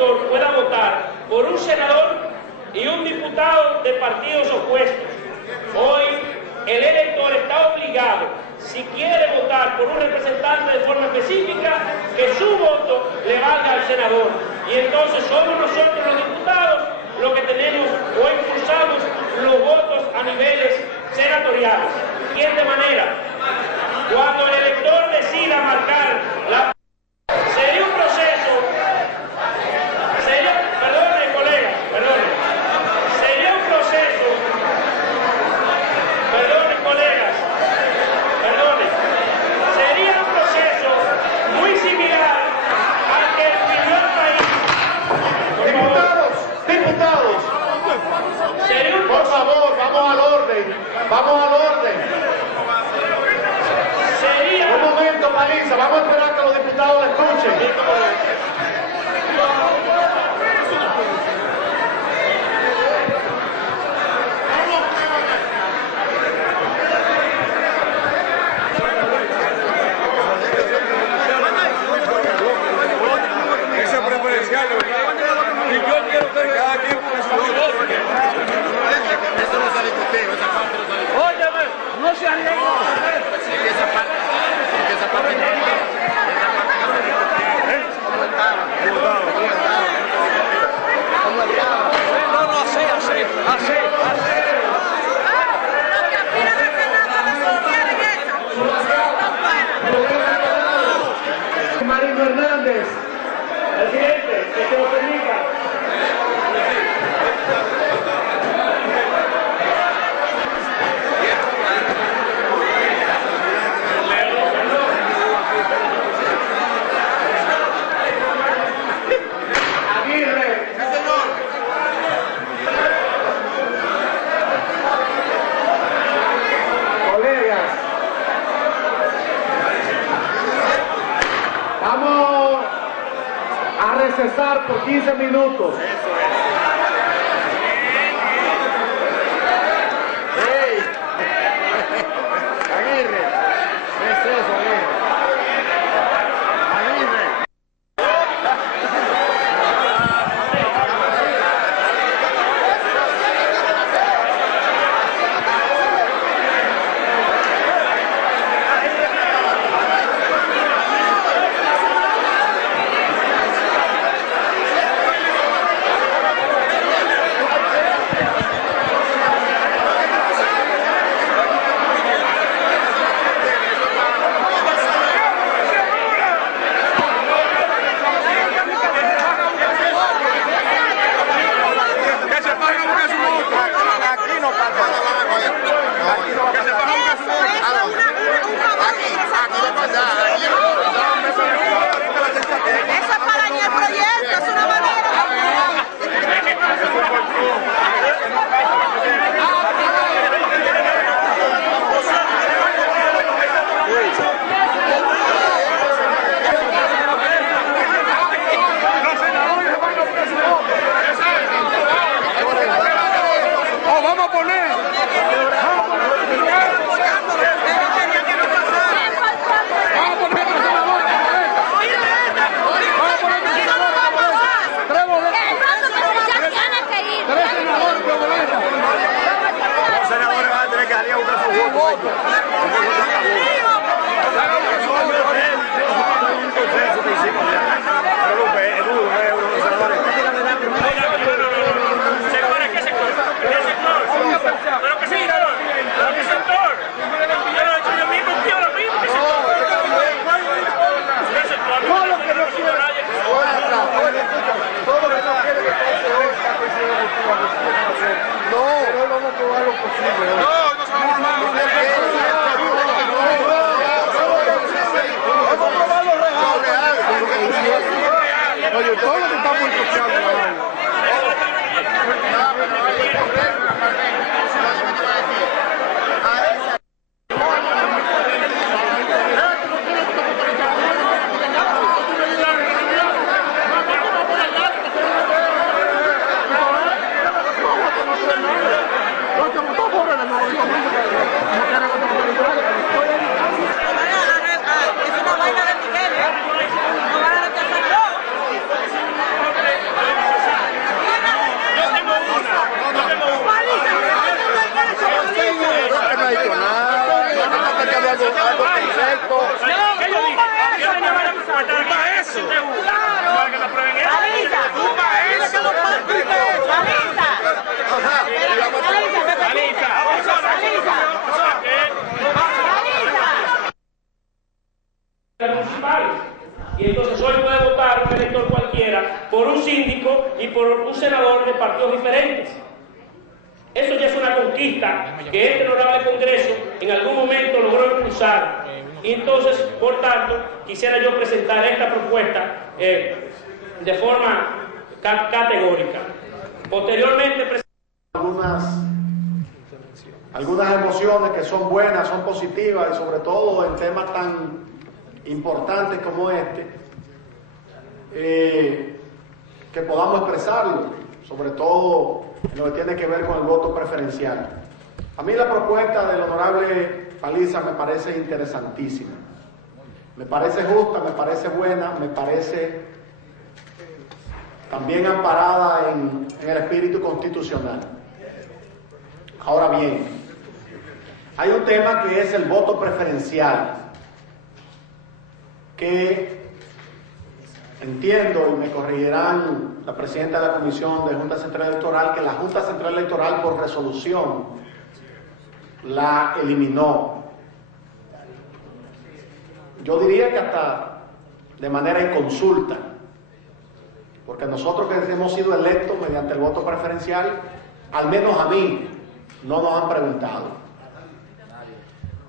pueda votar por un senador y un diputado de partidos opuestos. Hoy el elector está obligado, si quiere votar por un representante de forma específica, que su voto le valga al senador. Y entonces somos nosotros los diputados los que tenemos o impulsamos los votos a niveles senatoriales. ¿Y de manera? Cuando el elector decida marcar la... Sería un proceso... Perdone, colega, perdone. Sería un proceso... Perdone, colegas. Perdone. Sería un proceso muy similar al que vivió el país. Diputados. Por favor, vamos al orden. Vamos al orden. Un momento, Marisa, vamos a esperar que los diputados la escuchen. Ese preferencial, y yo quiero que cada quien ponga su voto. Eso no se ha discutido, esa parte no se ha discutido. Óyeme, no se han llegado. Esa parte Marino Hernández, el siguiente, que se lo permita. Vamos a recesar por 15 minutos. Aguirre, receso, Aguirre. Oye, todo lo que estamos escuchando. por un síndico y por un senador de partidos diferentes. Eso ya es una conquista que este honorable Congreso en algún momento logró impulsar. Y entonces, por tanto, quisiera yo presentar esta propuesta de forma categórica. Posteriormente, algunas emociones que son buenas, son positivas, y sobre todo en temas tan importantes como este, que podamos expresarlo, sobre todo en lo que tiene que ver con el voto preferencial. A mí la propuesta del honorable Paliza me parece interesantísima, me parece justa, me parece buena, me parece también amparada en el espíritu constitucional. Ahora bien, hay un tema que es el voto preferencial, que entiendo, y me corregirán la presidenta de la Comisión de Junta Central Electoral, que la Junta Central Electoral por resolución la eliminó. Yo diría que hasta de manera inconsulta, porque nosotros que hemos sido electos mediante el voto preferencial, al menos a mí, no nos han preguntado.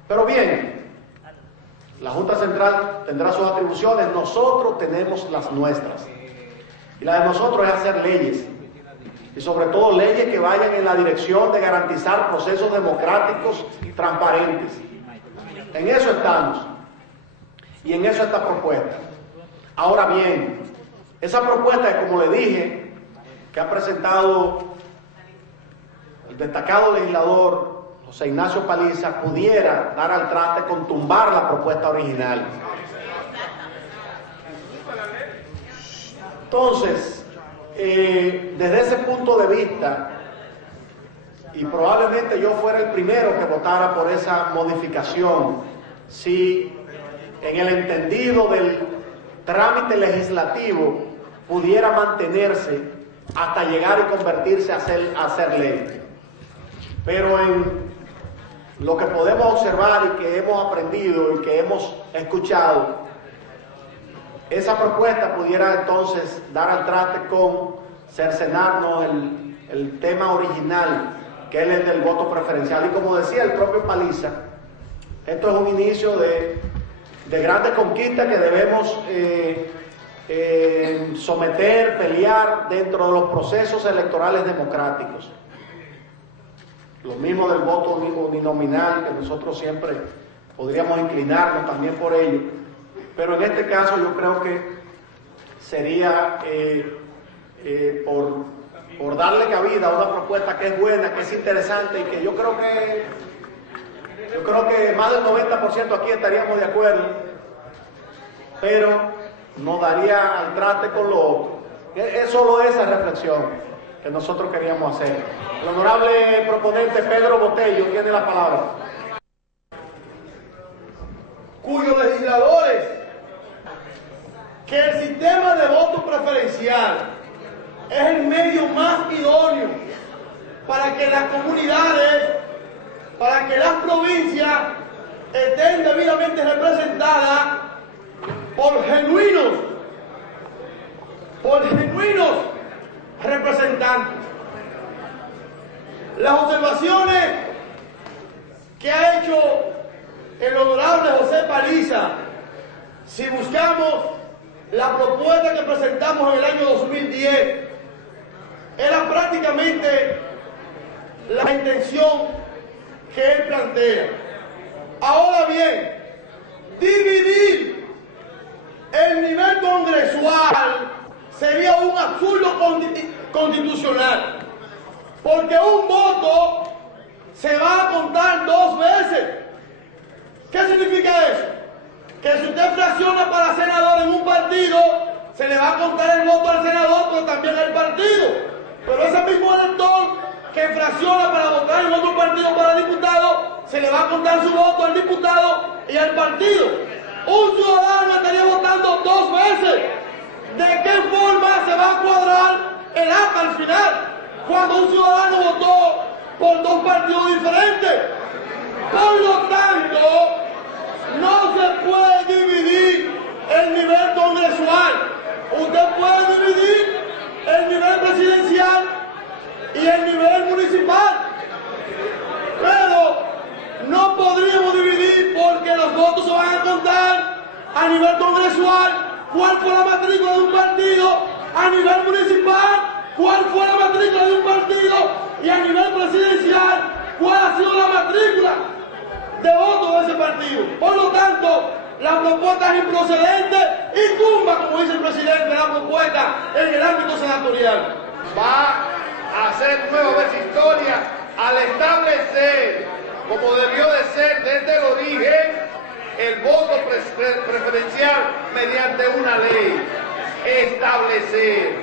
Pero bien, la Junta Central tendrá sus atribuciones, nosotros tenemos las nuestras. Y la de nosotros es hacer leyes, y sobre todo leyes que vayan en la dirección de garantizar procesos democráticos y transparentes. En eso estamos, y en eso esta propuesta. Ahora bien, esa propuesta, como le dije, que ha presentado el destacado legislador José Ignacio Paliza, pudiera dar al traste con tumbar la propuesta original. Entonces, desde ese punto de vista, y probablemente yo fuera el primero que votara por esa modificación, si en el entendido del trámite legislativo pudiera mantenerse hasta llegar y convertirse a ser ley. Pero en lo que podemos observar y que hemos aprendido y que hemos escuchado, esa propuesta pudiera entonces dar al traste con cercenarnos el tema original, que es el del voto preferencial. Y como decía el propio Paliza, esto es un inicio de grandes conquistas que debemos someter, pelear dentro de los procesos electorales democráticos. Lo mismo del voto uninominal, que nosotros siempre podríamos inclinarnos también por ello, pero en este caso yo creo que sería por darle cabida a una propuesta que es buena, que es interesante, y que yo creo que más del 90% aquí estaríamos de acuerdo, pero nos daría al traste con lo otro. Es solo esa reflexión que nosotros queríamos hacer. El honorable proponente Pedro Botello tiene la palabra. Cuyos legisladores, que el sistema de voto preferencial es el medio más idóneo para que las comunidades, para que las provincias estén debidamente representadas por genuinos representantes. Las observaciones que ha hecho el honorable José Paliza, si buscamos la propuesta que presentamos en el año 2010, era prácticamente la intención que él plantea. Ahora bien, dividir el nivel congresual sería un absurdo constitucional, porque un voto se va a contar 2 veces. ¿Qué significa eso? Que si usted fracciona para senador en un partido, se le va a contar el voto al senador, pero también al partido. Pero ese mismo elector que fracciona para votar en otro partido para diputado, se le va a contar su voto al diputado y al partido. Un ciudadano estaría votando 2 veces. ¿De qué forma se va a cuadrar el acta al final, cuando un ciudadano votó por 2 partidos diferentes? Por lo tanto, no se puede dividir el nivel congresual. Usted puede dividir cuál fue la matrícula de un partido y a nivel presidencial cuál ha sido la matrícula de voto de ese partido. Por lo tanto, la propuesta es improcedente y tumba, como dice el presidente, la propuesta en el ámbito senatorial. Va a hacer nueva vez historia al establecer, como debió de ser desde el origen, el voto preferencial mediante una ley. Establecer,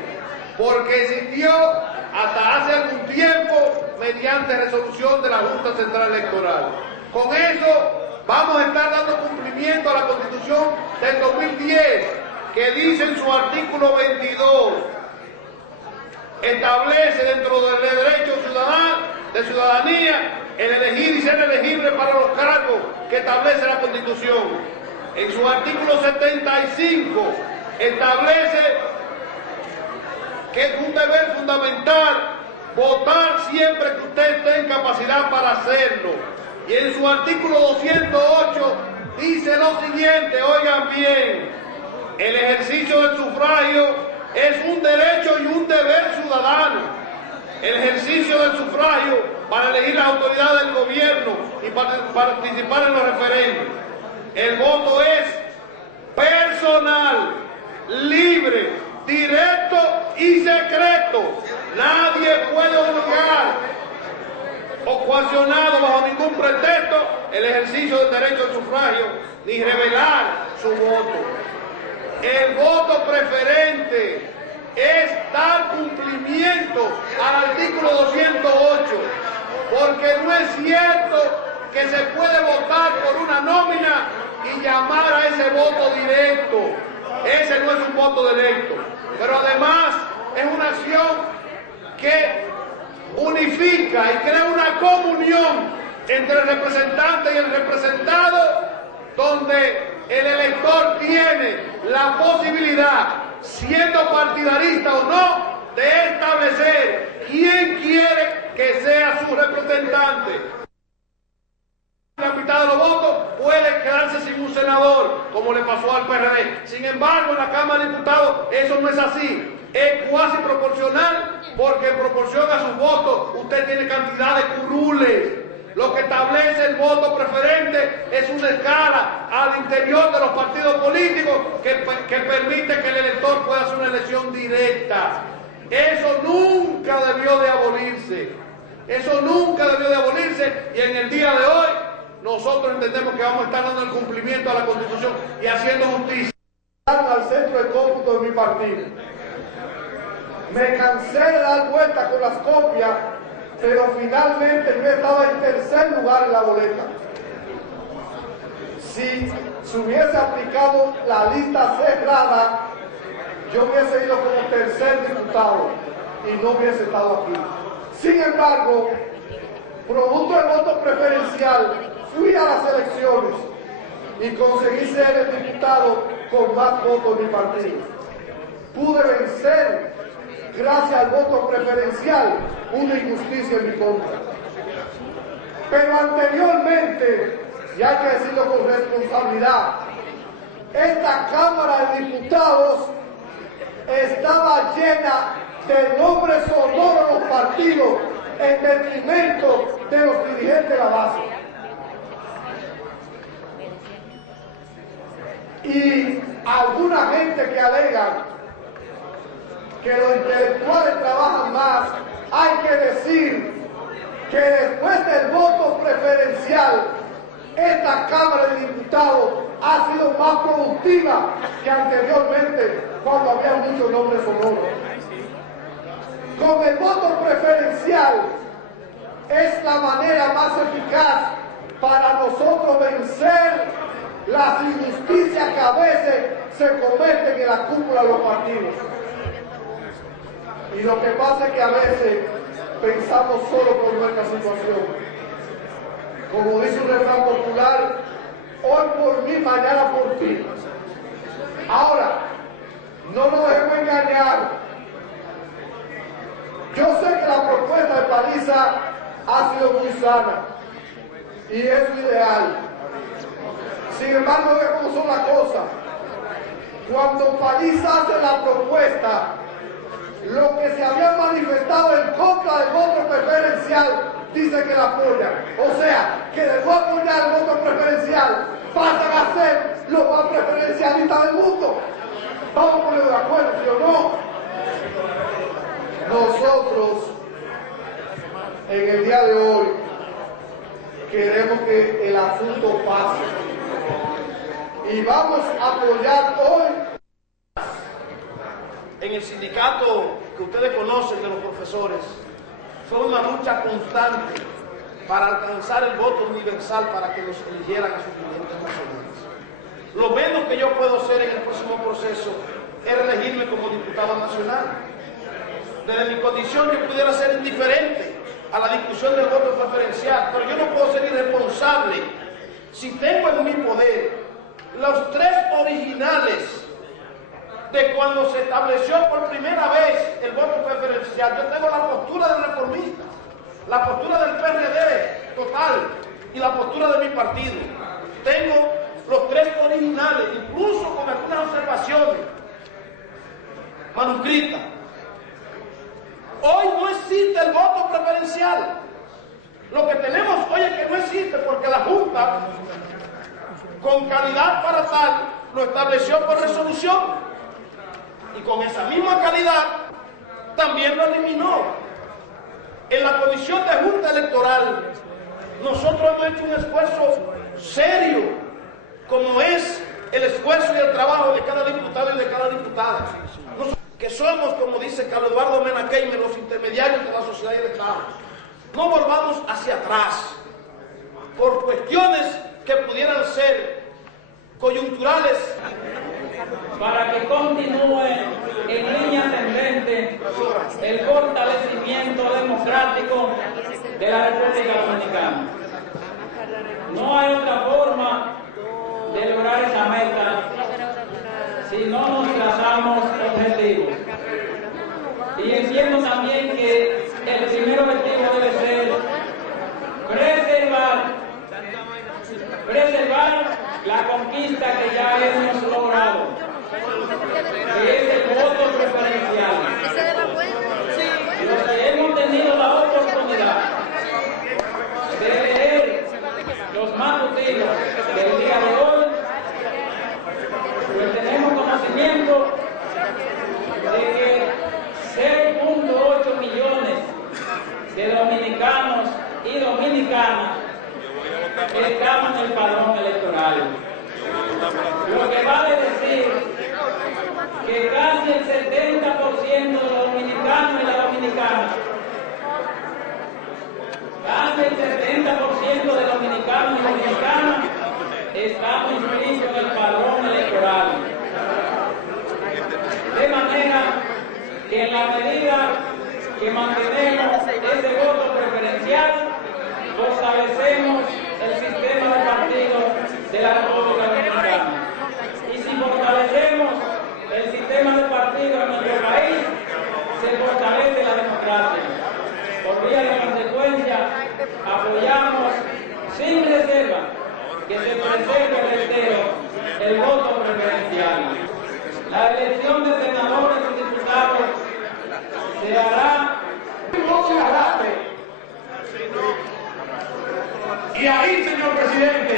porque existió hasta hace algún tiempo mediante resolución de la Junta Central Electoral. Con eso vamos a estar dando cumplimiento a la Constitución del 2010, que dice en su artículo 22, establece dentro del derecho de ciudadanía el elegir y ser elegible para los cargos que establece la Constitución. En su artículo 75 establece que es un deber fundamental votar siempre que usted esté en capacidad para hacerlo. Y en su artículo 208 dice lo siguiente, oigan bien, el ejercicio del sufragio es un derecho y un deber ciudadano. El ejercicio del sufragio para elegir las autoridades del gobierno y participar en los referendos. El voto es personal, libre, directo y secreto. Nadie puede obligar o coaccionado bajo ningún pretexto el ejercicio del derecho al sufragio ni revelar su voto. El voto preferente es dar cumplimiento al artículo 208, porque no es cierto que se puede votar por una nómina y llamar a ese voto directo. Ese no es un voto directo, pero además es una acción que unifica y crea una comunión entre el representante y el representado, donde el elector tiene la posibilidad, siendo partidarista o no, de establecer quién quiere que sea su representante. La mitad de los votos puede quedarse sin un senador, como le pasó al PRD. Sin embargo, en la Cámara de Diputados eso no es así. Es cuasi proporcional, porque en proporción a sus votos usted tiene cantidad de curules. Lo que establece el voto preferente es una escala al interior de los partidos políticos que permite que el elector pueda hacer una elección directa. Eso nunca debió de abolirse. Eso nunca debió de abolirse, y en el día de hoy nosotros entendemos que vamos a estar dando el cumplimiento a la Constitución y haciendo justicia. Al centro de cómputo de mi partido. Me cansé de dar vueltas con las copias, pero finalmente yo estaba en tercer lugar en la boleta. Si se hubiese aplicado la lista cerrada, yo hubiese ido como tercer diputado y no hubiese estado aquí. Sin embargo, producto del voto preferencial, fui a las elecciones y conseguí ser el diputado con más votos de mi partido. Pude vencer, gracias al voto preferencial, una injusticia en mi contra. Pero anteriormente, y hay que decirlo con responsabilidad, esta Cámara de Diputados estaba llena de nombres honoros de los partidos en detrimento de los dirigentes de la base. Y alguna gente que alega que los intelectuales trabajan más, hay que decir que después del voto preferencial, esta Cámara de Diputados ha sido más productiva que anteriormente, cuando había muchos nombres honoros. Con el voto preferencial es la manera más eficaz para nosotros vencer las injusticias que a veces se cometen en la cúpula de los partidos. Y lo que pasa es que a veces pensamos solo por nuestra situación. Como dice un refrán popular, hoy por mí, mañana por ti. Ahora, no nos dejemos engañar. Yo sé que la propuesta de Paliza ha sido muy sana y es ideal. Sin embargo, ve cómo son las cosas. Cuando Paliza hace la propuesta, lo que se había preferencial dice que la apoyan. O sea, que de no apoyar el voto preferencial pasan a ser los más preferencialistas del mundo. Vamos a ponernos de acuerdo, ¿sí o no? Nosotros, en el día de hoy, queremos que el asunto pase. Y vamos a apoyar hoy. En el sindicato que ustedes conocen de los profesores, fue una lucha constante para alcanzar el voto universal para que los eligieran a sus dirigentes nacionales. Lo menos que yo puedo hacer en el próximo proceso es reelegirme como diputado nacional. Desde mi condición yo pudiera ser indiferente a la discusión del voto preferencial, pero yo no puedo ser irresponsable si tengo en mi poder los 3 originales de cuando se estableció por primera vez el voto preferencial. Yo tengo la postura del reformista, la postura del PRD total y la postura de mi partido. Tengo los 3 originales, incluso con algunas observaciones manuscritas. Hoy no existe el voto preferencial. Lo que tenemos hoy es que no existe porque la Junta, con calidad para tal, lo estableció por resolución. Y con esa misma calidad también lo eliminó. En la Comisión de Junta Electoral nosotros hemos hecho un esfuerzo serio, como es el esfuerzo y el trabajo de cada diputado y de cada diputada. Nosotros, que somos, como dice Carlos Eduardo Mena Keimer, los intermediarios de la sociedad y el Estado, no volvamos hacia atrás por cuestiones que pudieran ser coyunturales, para que continúe en línea tendente el fortalecimiento democrático de la República Dominicana. No hay otra forma de lograr esa meta si no nos trazamos objetivos. Y entiendo también que el primer objetivo debe ser preservar la conquista que ya hemos logrado, que es el voto preferencial. Los que hemos tenido la oportunidad de leer los matutinos del día de hoy, pues tenemos conocimiento de que 6.8 millones de dominicanos y dominicanas estamos en el padrón electoral. Lo que vale decir que casi el 70% de los dominicanos y las dominicanas, casi el 70% de dominicanos y dominicanas estamos inscritos en el padrón electoral. De manera que en la medida que mantenemos ese voto preferencial, fortalecemos el sistema de partidos de la República Dominicana. Y si fortalecemos el sistema de partidos en nuestro país, se fortalece la democracia. Por vía de consecuencia, apoyamos sin reserva que se preserve, reitero, el voto preferencial. La elección de senadores y diputados se hará un voto de arrastre. Y ahí, señor presidente,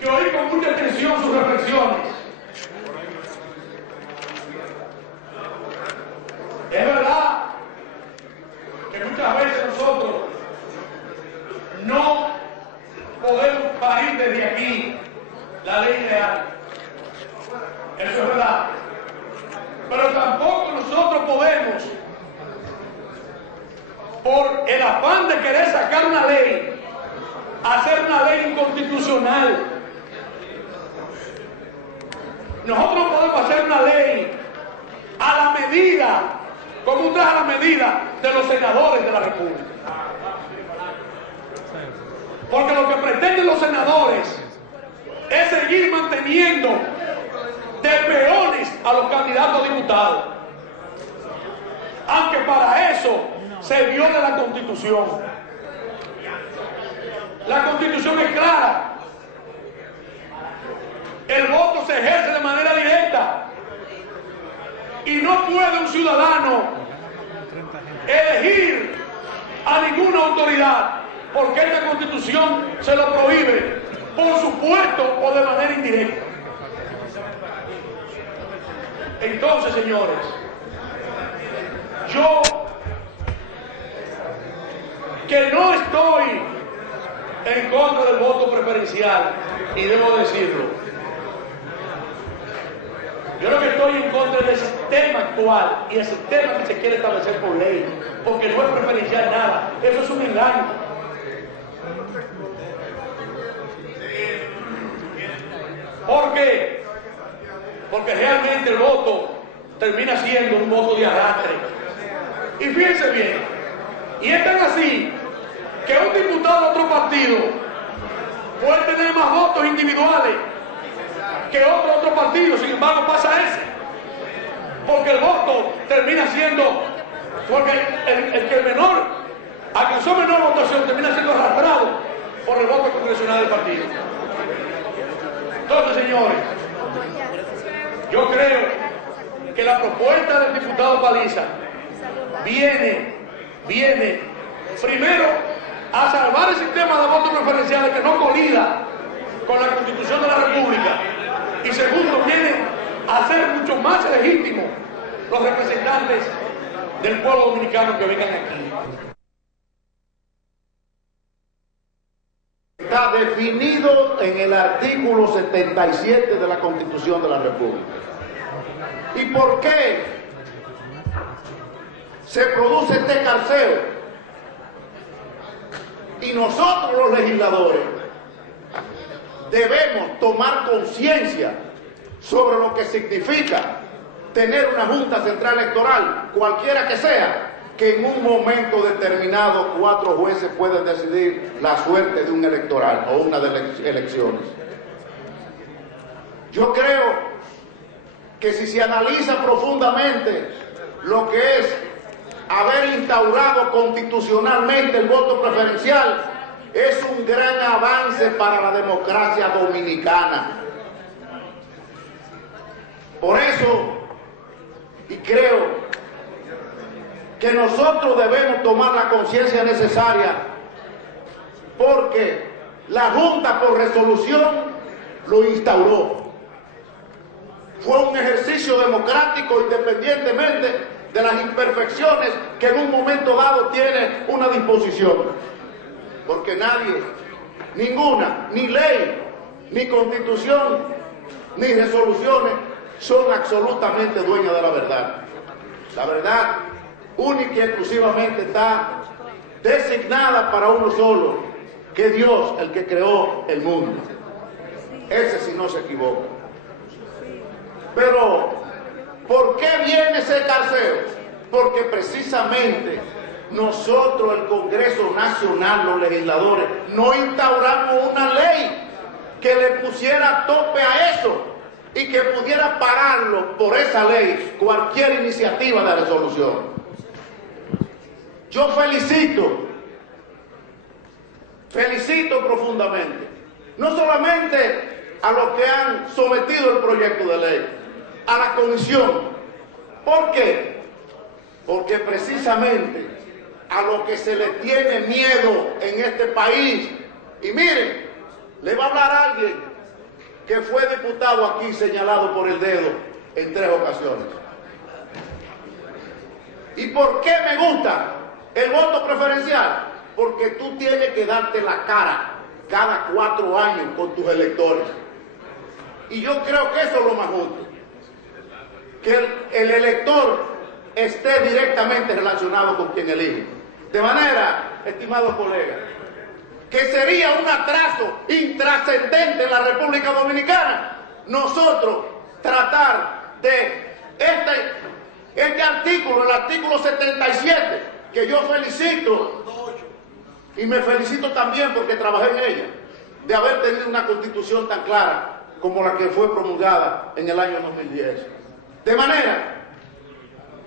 que oí con mucha atención sus reflexiones. Es verdad que muchas veces nosotros no podemos parir desde aquí la ley real. Eso es verdad. Pero tampoco nosotros podemos, por el afán de querer sacar una ley, hacer una ley inconstitucional. Nosotros podemos hacer una ley a la medida, como usted a la medida de los senadores de la República. Porque lo que pretenden los senadores es seguir manteniendo de peones a los candidatos a diputados. Aunque para eso se viola la Constitución. La Constitución es clara. El voto se ejerce de manera directa. Y no puede un ciudadano elegir a ninguna autoridad, porque esta Constitución se lo prohíbe, por supuesto o de manera indirecta. Entonces, señores, yo que no estoy en contra del voto preferencial, y debo decirlo, yo lo que estoy en contra del sistema actual y el sistema que se quiere establecer por ley, porque no es preferencial nada, eso es un engaño. ¿Por qué? Porque realmente el voto termina siendo un voto de arrastre. Y fíjense bien, y es tan así que un diputado de otro partido puede tener más votos individuales que otro partido, sin embargo pasa ese, porque el voto termina siendo, porque el que menor alcanzó menor votación termina siendo arrastrado por el voto congresional del partido. Entonces, señores, yo creo que la propuesta del diputado Paliza viene primero a salvar el sistema de votos preferenciales que no colida con la Constitución de la República, y segundo, viene a hacer mucho más legítimos los representantes del pueblo dominicano que vengan aquí. Está definido en el artículo 77 de la Constitución de la República. ¿Y por qué se produce este calceo? Y nosotros los legisladores debemos tomar conciencia sobre lo que significa tener una Junta Central Electoral, cualquiera que sea, que en un momento determinado 4 jueces pueden decidir la suerte de un electoral o una de las elecciones. Yo creo que si se analiza profundamente lo que es haber instaurado constitucionalmente el voto preferencial, es un gran avance para la democracia dominicana. Por eso, y creo que nosotros debemos tomar la conciencia necesaria, porque la Junta por resolución lo instauró. Fue un ejercicio democrático independientemente de las imperfecciones que en un momento dado tiene una disposición. Porque nadie, ninguna, ni ley, ni constitución, ni resoluciones son absolutamente dueñas de la verdad. La verdad única y exclusivamente está designada para uno solo, que Dios, el que creó el mundo. Ese sí no se equivoca. Pero, ¿por qué viene ese calceo? Porque precisamente nosotros, el Congreso Nacional, los legisladores, no instauramos una ley que le pusiera tope a eso y que pudiera pararlo por esa ley cualquier iniciativa de resolución. Yo felicito profundamente, no solamente a los que han sometido el proyecto de ley, a la comisión. ¿Por qué? Porque precisamente a lo que se le tiene miedo en este país, y miren, le va a hablar a alguien que fue diputado aquí señalado por el dedo en 3 ocasiones. ¿Y por qué me gusta el voto preferencial? Porque tú tienes que darte la cara cada 4 años con tus electores. Y yo creo que eso es lo más justo. Que el elector esté directamente relacionado con quien elige. De manera, estimados colegas, que sería un atraso intrascendente en la República Dominicana nosotros tratar de este artículo, el artículo 77, que yo felicito, y me felicito también porque trabajé en ella, de haber tenido una constitución tan clara como la que fue promulgada en el año 2010. De manera,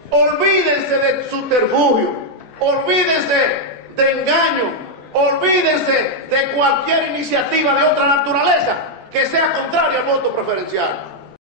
olvídense de subterfugio, olvídense de engaño, olvídense de cualquier iniciativa de otra naturaleza que sea contraria al voto preferencial.